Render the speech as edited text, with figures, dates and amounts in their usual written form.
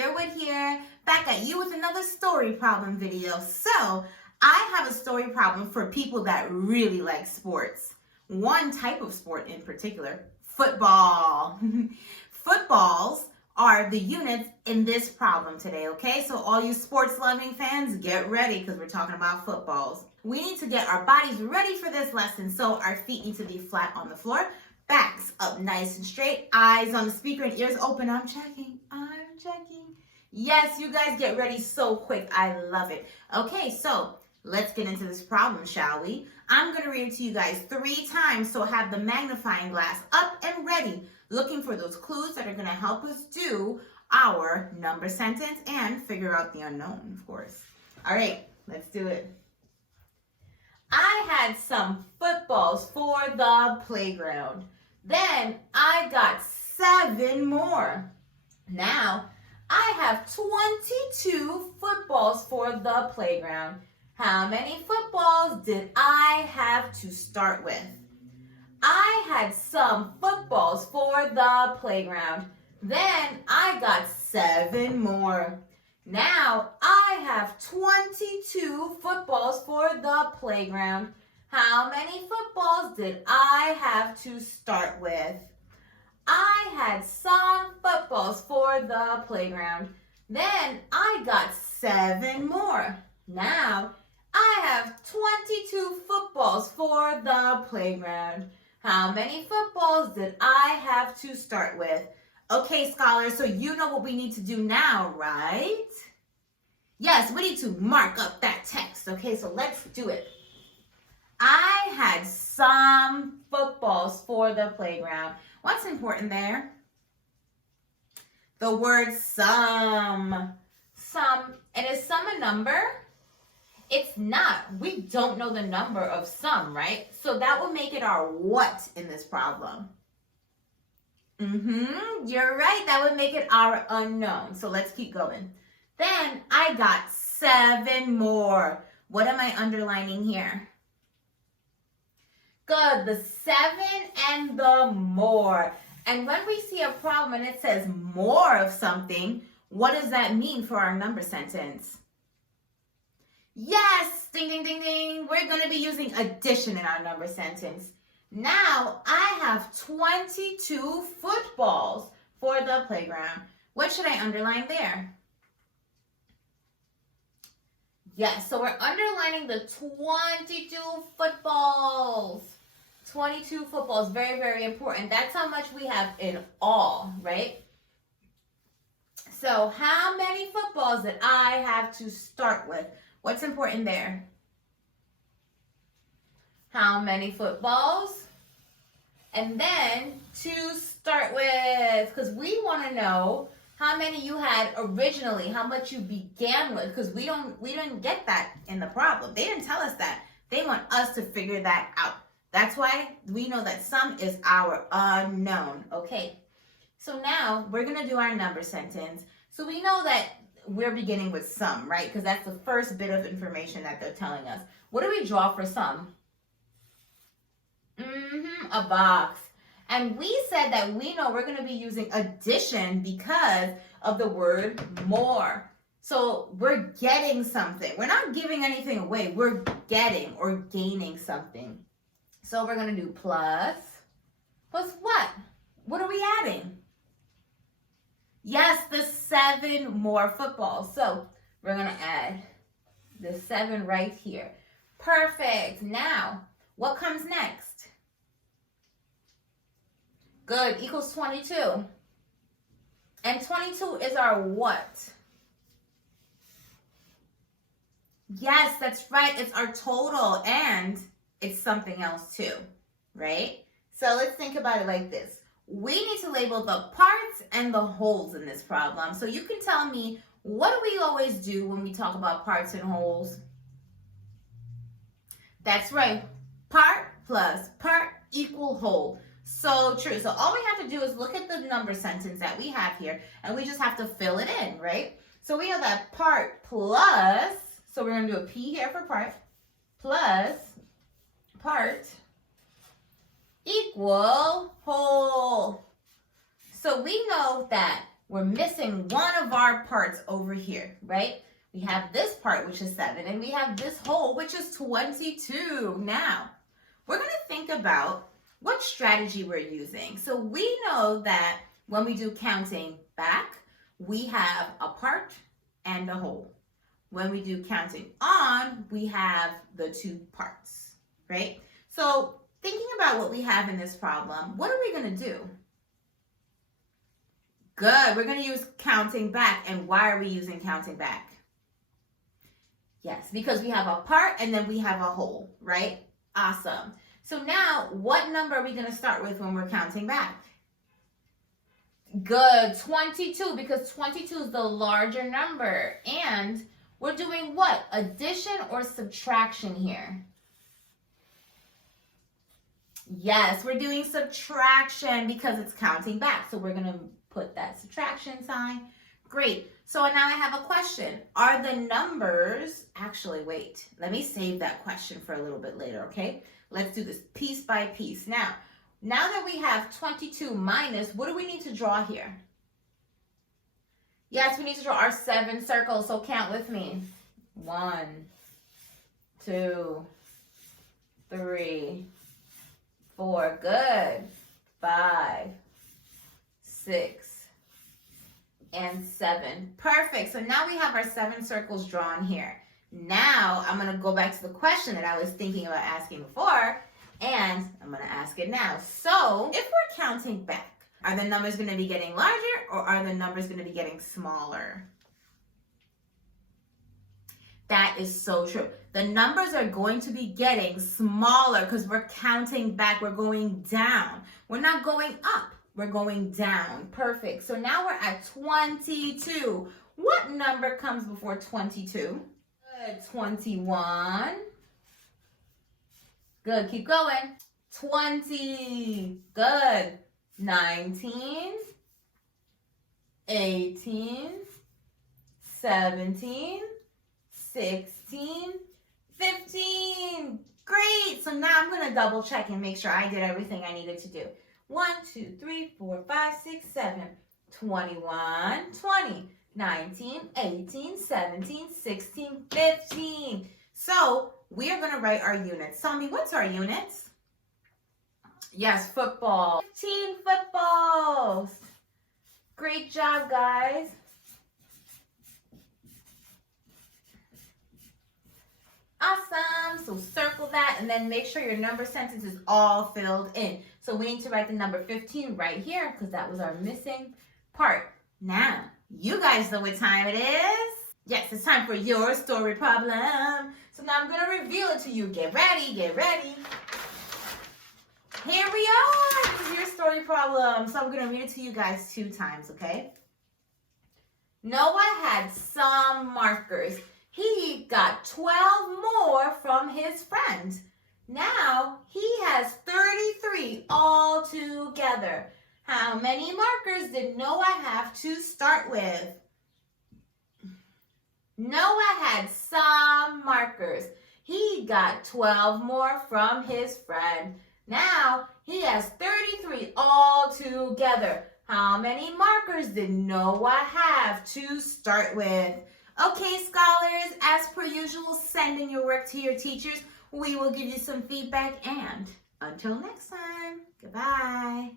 Yearwood here, back at you with another story problem video. So, I have a story problem for people that really like sports. One type of sport in particular, football. Footballs are the units in this problem today, okay? So all you sports-loving fans, get ready because we're talking about footballs. We need to get our bodies ready for this lesson, so our feet need to be flat on the floor, backs up nice and straight, eyes on the speaker and ears open. I'm checking. Yes, you guys get ready so quick. I love it. Okay, so let's get into this problem, shall we? I'm going to read it to you guys 3 times, so have the magnifying glass up and ready, looking for those clues that are going to help us do our number sentence and figure out the unknown, of course. All right, let's do it. I had some footballs for the playground. Then I got 7 more. Now I have 22 footballs for the playground. How many footballs did I have to start with? I had some footballs for the playground. Then I got 7 more. Now I have 22 footballs for the playground. How many footballs did I have to start with? I had some footballs for the playground. Then I got 7 more. Now I have 22 footballs for the playground. How many footballs did I have to start with? Okay, scholars, so you know what we need to do now, right? Yes, we need to mark up that text. Okay, so let's do it. I had some footballs for the playground. What's important there? The word some. Some. And is some a number? It's not. We don't know the number of some, right? So that would make it our what in this problem? You're right. That would make it our unknown. So let's keep going. Then I got 7 more. What am I underlining here? Good. The 7 and the more. And when we see a problem and it says more of something, what does that mean for our number sentence? Yes, ding, ding, ding, ding. We're going to be using addition in our number sentence. Now, I have 22 footballs for the playground. What should I underline there? Yes, so we're underlining the 22 footballs. 22 footballs, very, very important. That's how much we have in all, right? So, how many footballs did I have to start with? What's important there? How many footballs? And then to start with, because we want to know how many you had originally, how much you began with, because we didn't get that in the problem. They didn't tell us that. They want us to figure that out. That's why we know that some is our unknown. Okay, so now we're going to do our number sentence. So we know that we're beginning with some, right? Because that's the first bit of information that they're telling us. What do we draw for some? A box. And we said that we know we're going to be using addition because of the word more. So we're getting something. We're not giving anything away. We're getting or gaining something. So we're going to do plus. Plus what? What are we adding? Yes, the 7 more footballs. So we're going to add the 7 right here. Perfect. Now, what comes next? Good, equals 22. And 22 is our what? Yes, that's right. It's our total and it's something else too, right? So let's think about it like this. We need to label the parts and the wholes in this problem. So you can tell me, what do we always do when we talk about parts and wholes? That's right. Part plus part equal whole. So true. So all we have to do is look at the number sentence that we have here, and we just have to fill it in, right? So we have that part plus, so we're going to do a P here for part, plus part equal whole. So we know that we're missing one of our parts over here, right? We have this part, which is 7, and we have this whole, which is 22. Now, we're going to think about what strategy we're using. So we know that when we do counting back, we have a part and a whole. When we do counting on, we have the 2 parts, right? So thinking about what we have in this problem, what are we going to do? Good. We're going to use counting back. And why are we using counting back? Yes, because we have a part and then we have a whole, right? Awesome. So now, what number are we going to start with when we're counting back? Good. 22, because 22 is the larger number. And we're doing what? Addition or subtraction here? Yes, we're doing subtraction because it's counting back. So we're going to put that subtraction sign. Great. So now I have a question. Are the numbers, actually, wait, let me save that question for a little bit later, okay? Let's do this piece by piece. Now that we have 22 minus, what do we need to draw here? Yes, we need to draw our 7 circles, so count with me. 1, 2, 3, 4, good. 5, 6, and 7. Perfect. So now we have our 7 circles drawn here. Now I'm going to go back to the question that I was thinking about asking before, and I'm going to ask it now. So if we're counting back, are the numbers going to be getting larger or are the numbers going to be getting smaller? That is so true. The numbers are going to be getting smaller because we're counting back. We're going down. We're not going up. We're going down. Perfect. So now we're at 22. What number comes before 22? Good. 21. Good. Keep going. 20. Good. 19. 18. 17. 16. 15. Great. So now I'm going to double check and make sure I did everything I needed to do. 1, 2, 3, 4, 5, 6, 7. 21, 20, 19, 18, 17, 16, 15. So we are going to write our units. Tell me, what's our units? Yes, football. 15 footballs. Great job, guys. Awesome. So circle that and then make sure your number sentence is all filled in. So we need to write the number 15 right here because that was our missing part. Now, you guys know what time it is. Yes, it's time for your story problem. So now I'm going to reveal it to you. Get ready, get ready. Here we are. This is your story problem. So I'm going to read it to you guys 2 times, okay? Noah had some markers. He got 12 more from his friend. Now he has 33 all together. How many markers did Noah have to start with? Noah had some markers. He got 12 more from his friend. Now he has 33 all together. How many markers did Noah have to start with? Okay, scholars, as per usual, send in your work to your teachers. We will give you some feedback, and until next time, goodbye.